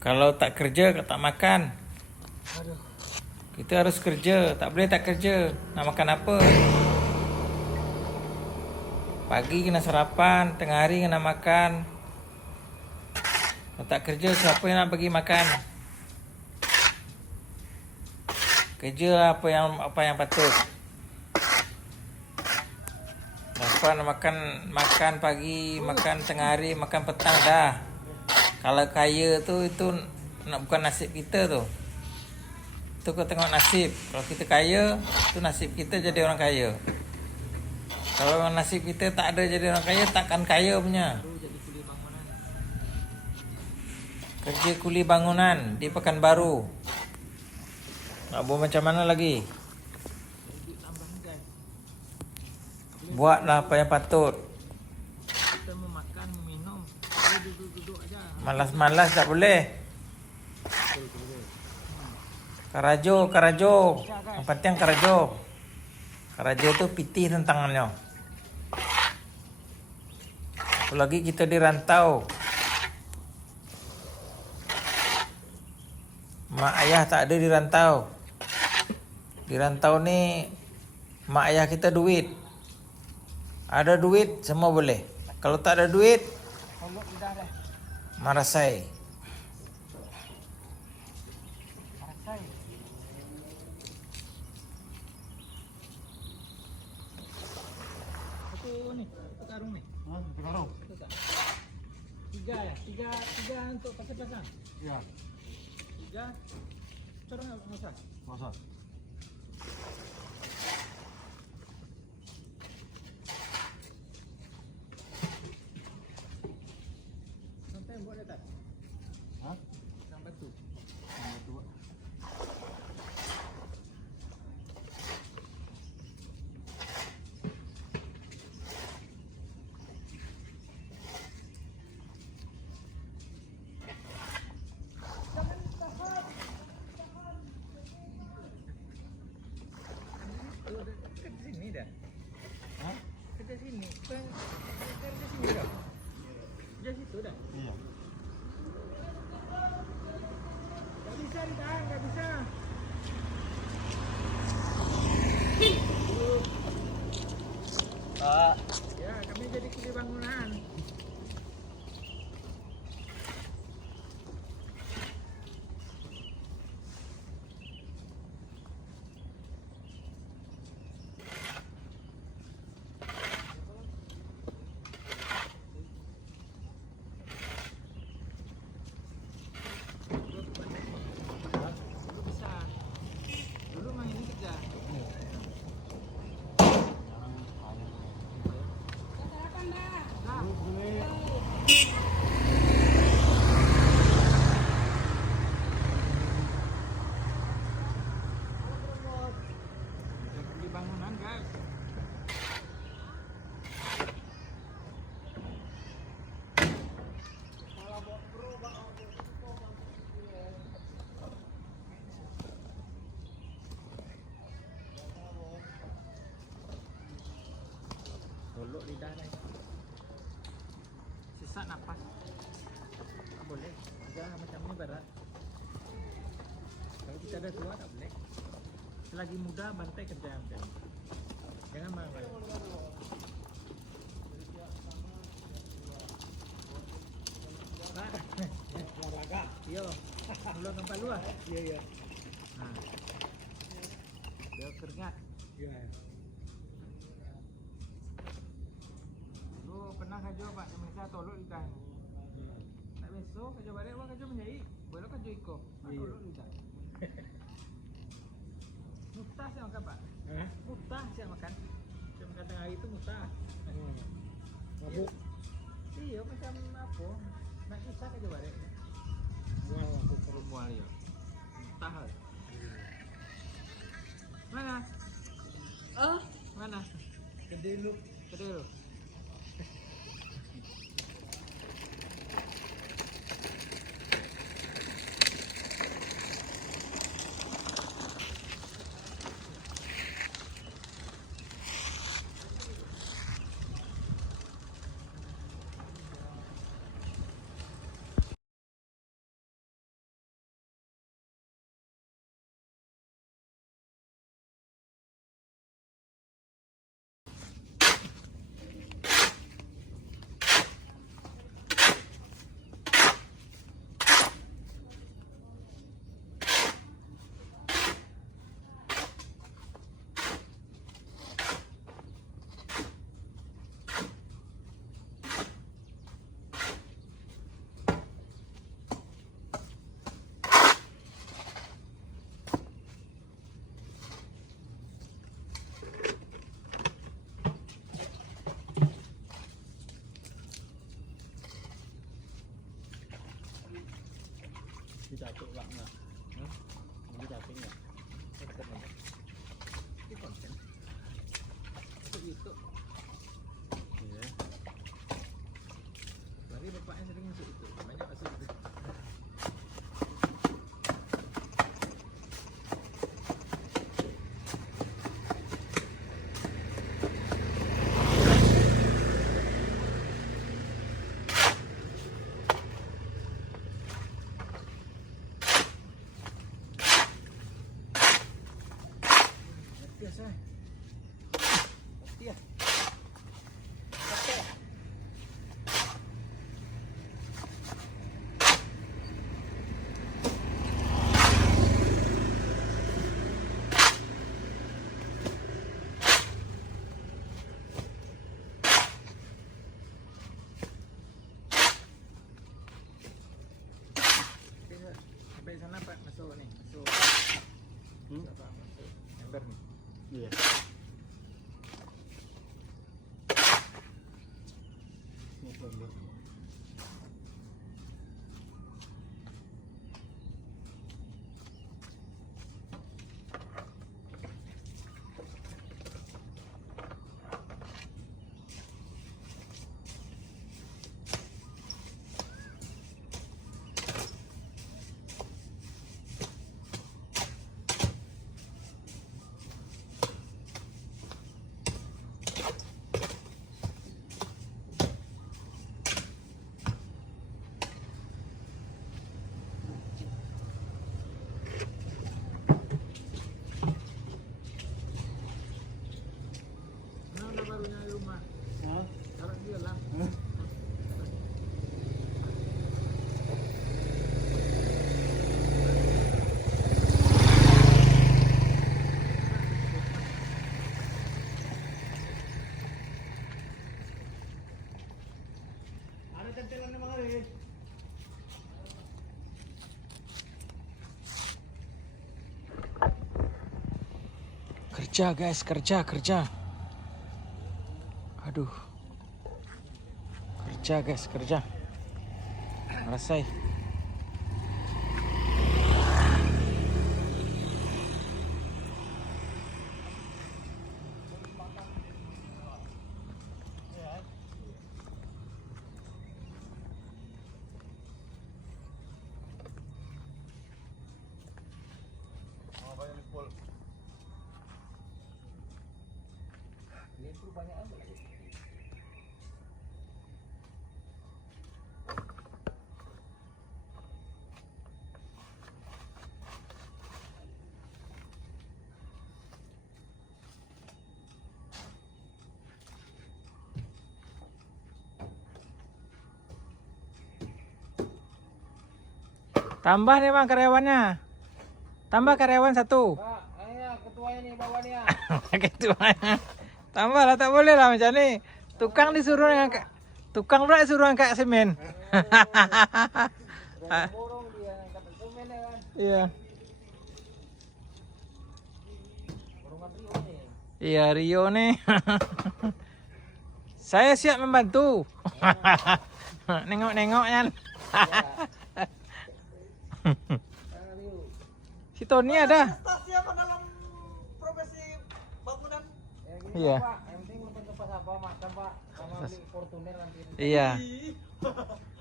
Kalau tak kerja, tak makan. Aduh. Kita harus kerja, tak boleh tak kerja. Nak makan apa? Pagi kena sarapan, tengah hari kena makan. Kalau tak kerja, siapa yang nak bagi makan? Kerja apa yang patut. Dapat nak makan pagi, makan tengah hari, makan petang dah. Kalau kaya tu itu nak bukan nasib kita tu. Itu kau tengok nasib. Kalau kita kaya, itu nasib kita jadi orang kaya. Kalau nasib kita tak ada jadi orang kaya, takkan kaya punya. Kerja kuli bangunan di Pekanbaru. Nak buat macam mana lagi? Buatlah apa yang patut. Kita mau makan, mau minum, duduk-duduk aja. Malas-malas tak boleh. Karajo. Yang penting karajo. Karajo tu pitih tangannya. Apalagi kita di rantau. Mak ayah tak ada di rantau. Di rantau ni mak ayah kita duit. Ada duit semua boleh. Kalau tak ada duit, Tolok lidah dah. marasai. Parasai. Itu ni, itu karung ni. Itu karung? Itu tak? Tiga ya? Tiga untuk pasang-pasang? Iya. Tiga. Corong nggak usah? Masa? Sampai buat di atas? Hah? Sampai tu. Itu, Pak. Ke sini dah. Hah? Ke sini. Ke sini dah. Ke situ dah. Iya. Tak bisa ditahan, tak bisa. Pak. Ya, kami jadi kuli bangunan. Dulu bisa. Dulu mah ini kerja. Nah, kuli bangunan guys. Tolok lidah dah. Sesak napas. Tak boleh. Kerja macam ni berat. Kalau kita dah tua tak boleh. Selagi muda bantai kerja macam ni. Jangan marah. Olahraga. Yo. Ulang tempat lu ah. Iya. Nah. Dia keringat. Iya. Lu pernah kerja Pak, misal tolok lidah. Tak besok kerja balik awak kerja menjahit. Boleh kerja iko. Tolok lidah. Mutah saya makan Pak. Mutah saya makan. Saya makan tengah hari itu mutah. Mabuk. Iya macam apa? Nak kisah kerja balik. Mual aku Perlu mual ya. Mutah. Mana? Mana? Gede lu. Kedai lu. Dicatuk pak nggak? Dicatuk nggak? Itu konten. Itu YouTube. Iya. Lagi bapaknya sering masuk itu. Banyak masuk itu. Biasa. Pasti ya. Sampai sana Pak masuk nih, masuk. Apa masuk? Ember nih. Iya. November. Nah, udah baru nyari rumah. Hah? Taruh dia lah. Ada tempelan emang ada. Kerja guys, kerja. Aduh. Kerja guys, kerja. Selesai. Ini tuh banyak aja lagi. Tambah nih bang karyawannya. Tambah karyawan 1. Pak, ayo ketuanya nih bawa nih ya. Ketuanya. Tambah lah, tak boleh lah macam ni. Tukang disuruh ngangkat. Tukang pula disuruh ngangkat semen. Borong dia angkat semen ya kan. Iya. Borongan Rio nih. Iya Rio nih. Saya siap membantu. Nengok-nengok kan. Rio. Si Tony ada. Prestasi apa dalam profesi bangunan? Ya gini Iya. Pak, yang penting lepas apa makan Pak. Sama beli Fortuner nanti. Iya.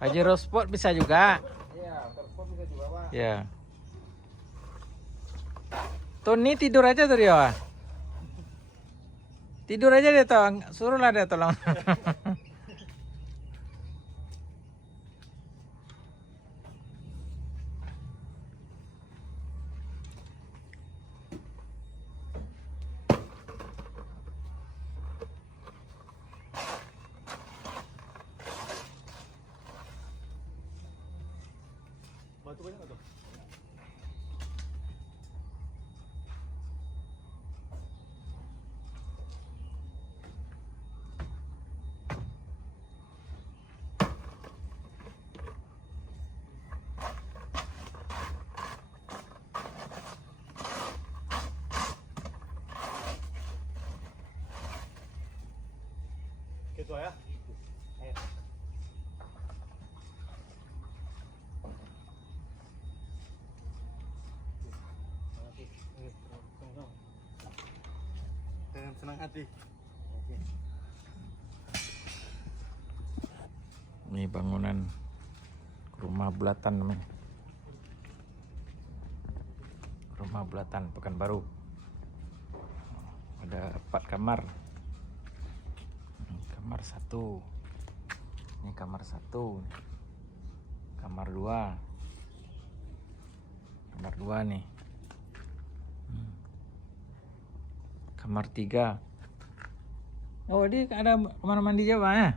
Pajero Sport bisa juga. Iya, telepon bisa juga Pak. Iya. Tony tidur aja tuh Rio. Tidur aja dia tuh. Suruhlah dia tolong. Batu banyak nggak tuh? Gitu ya? Ayo. senang hati. Ini bangunan rumah bulatan namanya. Rumah bulatan Pekanbaru. Ada 4 kamar. Kamar 1. Ini kamar 1. Kamar 2. Kamar 2 nih. Kamar 3. Oh, dia ada kamar mandi juga ya?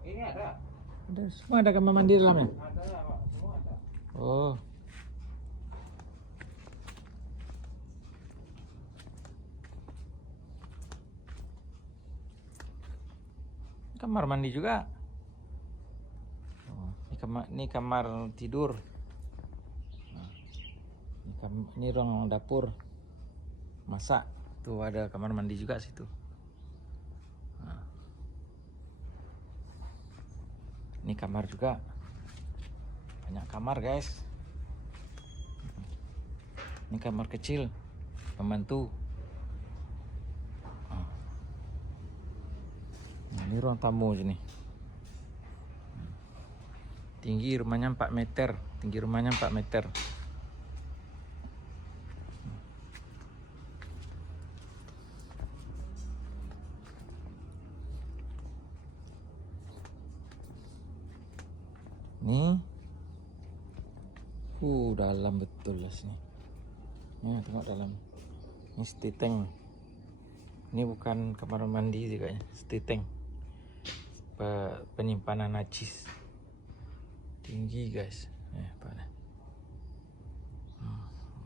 Ini ada. Ada, semua ada kamar mandi dalamnya? Ada lah, Pak. Semua ada. Oh. Kamar mandi juga. Oh, ini kamar tidur. Nah, ini ruang dapur. Masak. Tuh ada kamar mandi juga situ. Nah. Ini kamar juga. Banyak kamar, guys. Ini kamar kecil. Pembantu. Ini ruang tamu sini. Tinggi rumahnya 4 meter. Tinggi rumahnya 4 meter. Nih. Dalam betul lah sini. Nih, tengok dalam. Ini stay tank. Ini bukan kamar mandi sih kayaknya. Stay tank. Penyimpanan najis. Tinggi guys. Apa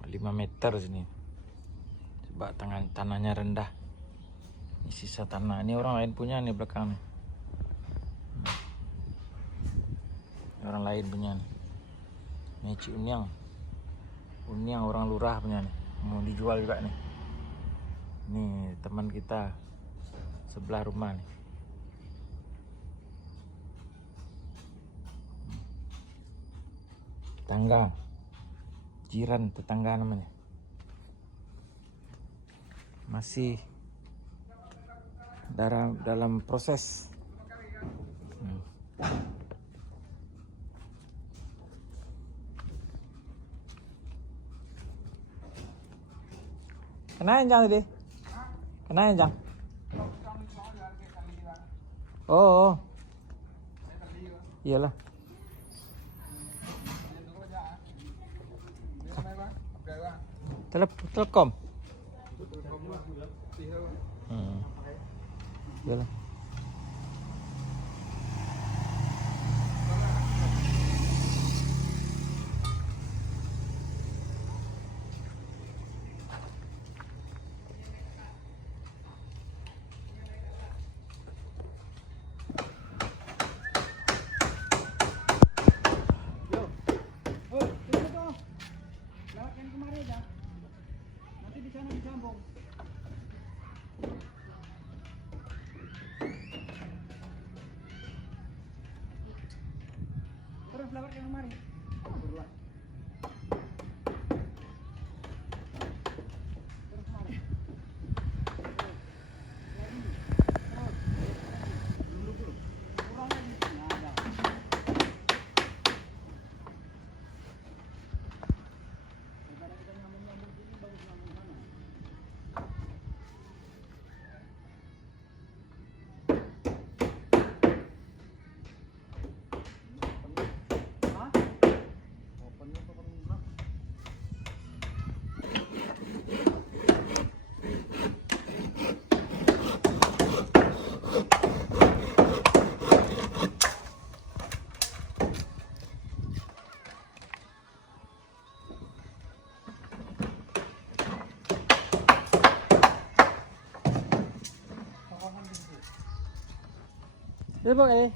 5 meter sini. Sebab tanahnya rendah. Ini sisa tanah. Ini orang lain punya nih belakang nih. Orang lain punya nih. Ini Cik Uniang. Uniang orang lurah punya nih. Mau dijual juga nih. Nih teman kita sebelah rumah nih. Tetangga, jiran tetangga namanya. Masih dalam proses. Kenapa yang tadi? Kenapa yang? Oh. Iyalah. Telkom. Iyalah. Nanti di sana disambung. Terus lewat yang kemarin. Buruan. Terus kemarin. Dulu. Kurang lagi. Nah, ada. Daripada kita nyambung sini, bagus nyambung sana. Itu Pak eh.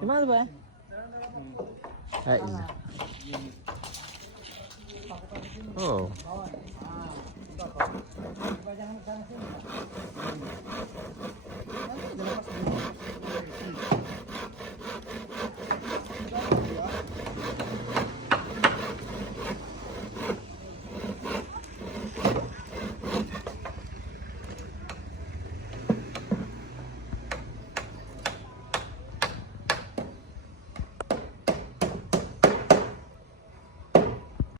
Gimana tuh Pak? Iya. Oh. Jangan ke sana sini.